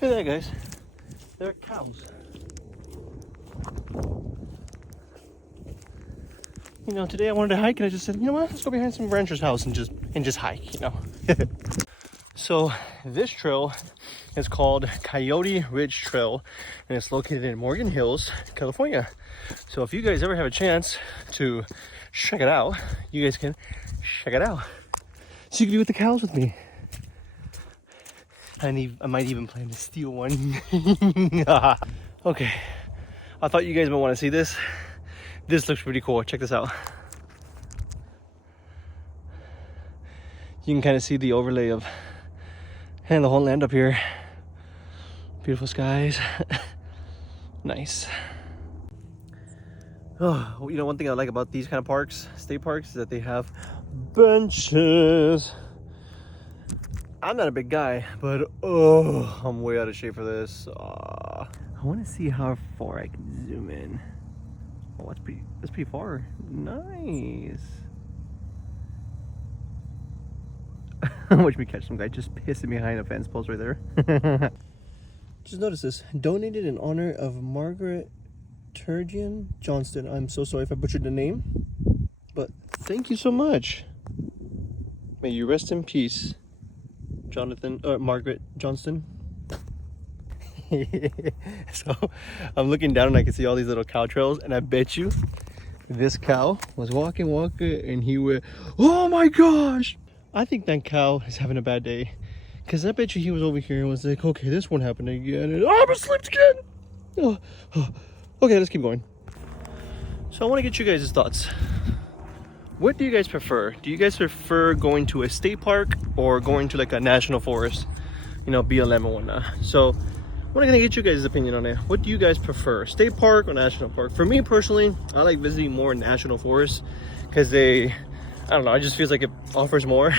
Look at that, guys. There are cows. You know, today I wanted to hike and I just said, you know what, let's go behind some rancher's house and just hike, you know. So this trail is called Coyote Ridge Trail and it's located in Morgan Hills, California. So if you guys ever have a chance to check it out, you guys can check it out. So you can be with the cows with me. I might even plan to steal one. Okay, I thought you guys might want to see this. This looks pretty cool. Check this out. You can kind of see the overlay of and the whole land up here. Beautiful skies. Nice. Oh, you know, one thing I like about these kind of parks, state parks, is that they have benches. I'm not a big guy, but oh, I'm way out of shape for this. I want to see how far I can zoom in. Oh, that's pretty far. Nice. Watch me catch some guy just pissing behind a fence post right there. Just notice this. Donated in honor of Margaret Turgeon Johnston. I'm so sorry if I butchered the name, but thank you so much. May you rest in peace, Margaret Johnston. So I'm looking down and I can see all these little cow trails, and I bet you this cow was walking and he went, oh my gosh. I think that cow is having a bad day, because I bet you he was over here and was like, okay, this won't happen again, and I'm slipped again. Okay, let's keep going. So I want to get you guys' thoughts. What do you guys prefer? Do you guys prefer going to a state park or going to like a national forest, you know, BLM and whatnot? So I'm gonna get you guys' opinion on it. What do you guys prefer, state park or national park? For me personally, I like visiting more national forests because I don't know, it just feels like it offers more.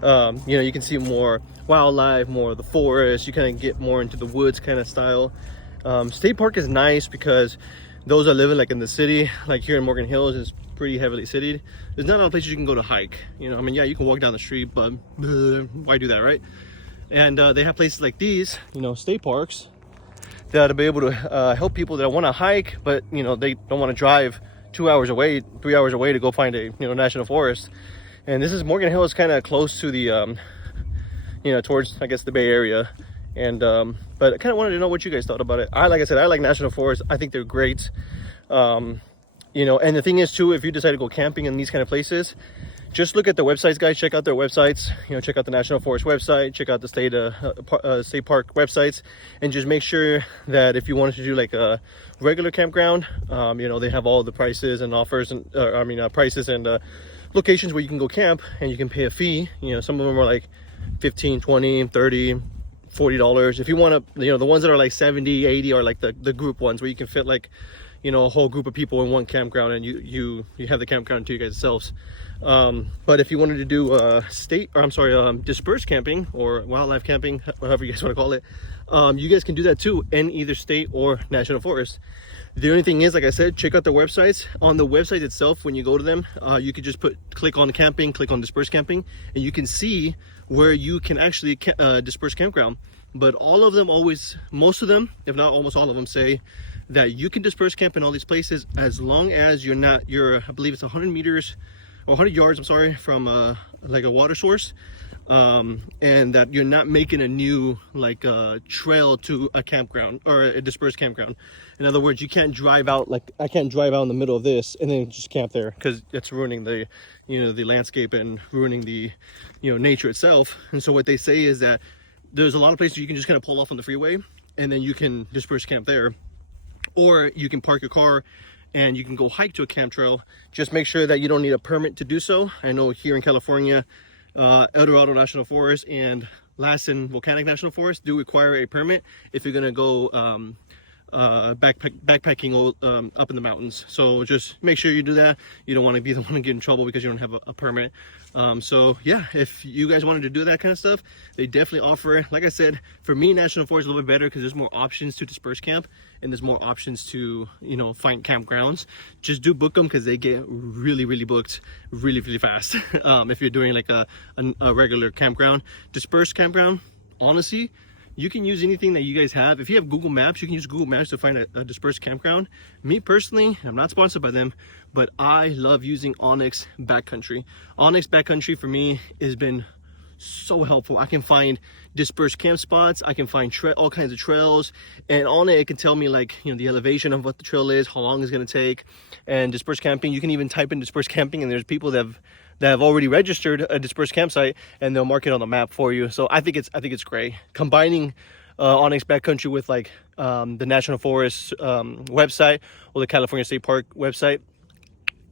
You know, you can see more wildlife, more of the forest. You kind of get more into the woods kind of style. State park is nice because those that live like in the city, like here in Morgan Hills, is pretty heavily citied. There's not a lot of places you can go to hike. You know, I mean, yeah, you can walk down the street, but why do that, right? And they have places like these, you know, state parks, that'll be able to help people that want to hike, but you know, they don't want to drive 2 hours away, 3 hours away to go find a, you know, national forest. And this is Morgan Hill is kind of close to the you know, towards, I guess, the Bay Area. And but I kind of wanted to know what you guys thought about it. Like I said, I like national forests. I think they're great. You know, and the thing is too, if you decide to go camping in these kind of places, just look at their websites, guys. Check out their websites. You know, check out the National Forest website, check out the state park websites, and just make sure that if you wanted to do like a regular campground, you know, they have all the prices and offers and prices and locations where you can go camp and you can pay a fee. You know, some of them are like 15, 20, 30, $40. If you want to, you know, the ones that are like 70, 80 are like the group ones where you can fit like, you know, a whole group of people in one campground, and you have the campground to you guys yourselves. But if you wanted to do dispersed camping or wildlife camping, however you guys want to call it, you guys can do that too in either state or national forest. The only thing is, like I said, check out their websites. On the website itself, when you go to them, you could just click on camping, click on dispersed camping, and you can see where you can actually disperse campground. But all of them most of them, if not almost all of them, say that you can disperse camp in all these places as long as you're, I believe it's 100 meters or 100 yards, I'm sorry, from like a water source, and that you're not making a new like trail to a campground or a dispersed campground. In other words, you can't drive out, like I can't drive out in the middle of this and then just camp there, because it's ruining the, you know, the landscape and ruining the, you know, nature itself. And so what they say is that there's a lot of places you can just kind of pull off on the freeway and then you can disperse camp there, or you can park your car and you can go hike to a camp trail. Just make sure that you don't need a permit to do so. I know here in California, El Dorado National Forest and Lassen Volcanic National Forest do require a permit if you're gonna go backpacking up in the mountains. So just make sure you do that. You don't want to be the one to get in trouble because you don't have a permit. So yeah, if you guys wanted to do that kind of stuff, they definitely offer, like I said, for me, national forest is a little bit better because there's more options to disperse camp and there's more options to, you know, find campgrounds. Just do book them because they get really booked really fast. If you're doing like a regular campground. Dispersed campground, honestly, You can use anything that you guys have. If you have Google Maps, you can use Google Maps to find a dispersed campground. Me personally, I'm not sponsored by them, but I love using Onyx Backcountry. Onyx Backcountry for me has been so helpful. I can find dispersed camp spots, I can find all kinds of trails, and on it can tell me, like, you know, the elevation of what the trail is, how long it's going to take. And dispersed camping, you can even type in dispersed camping, and there's people that have already registered a dispersed campsite, and they'll mark it on the map for you. So I think it's great combining Onyx Backcountry with like the National Forest website or the California State Park website.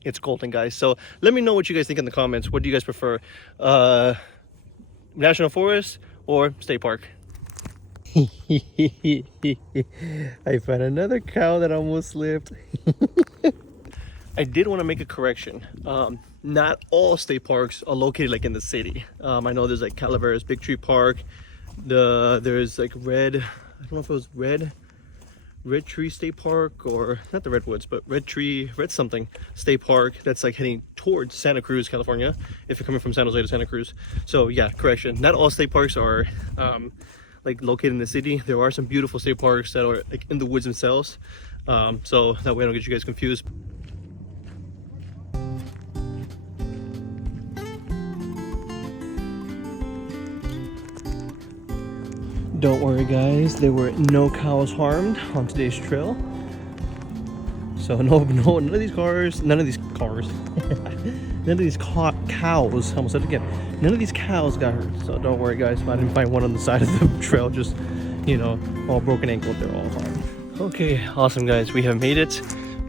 It's golden, guys. So let me know what you guys think in the comments. What do you guys prefer, National Forest or State Park? I found another cow that almost slipped. I did want to make a correction. Not all state parks are located like in the city. I know there's like Calaveras Big Tree Park. There's like I don't know if it was Red Tree State Park, or not the Redwoods, but Red something State Park, that's like heading towards Santa Cruz, California, if you're coming from San Jose to Santa Cruz. So yeah, correction. Not all state parks are like located in the city. There are some beautiful state parks that are like in the woods themselves. So that way I don't get you guys confused. Don't worry, guys, there were no cows harmed on today's trail. So none of these cows, I almost said it again, none of these cows got hurt. So don't worry, guys, I didn't find one on the side of the trail, just, you know, all broken ankle, they're all harmed. Okay, awesome, guys, we have made it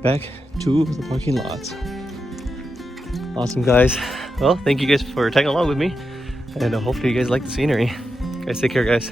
back to the parking lot. Awesome, guys. Well, thank you guys for tagging along with me, and hopefully you guys like the scenery. Guys, take care, guys.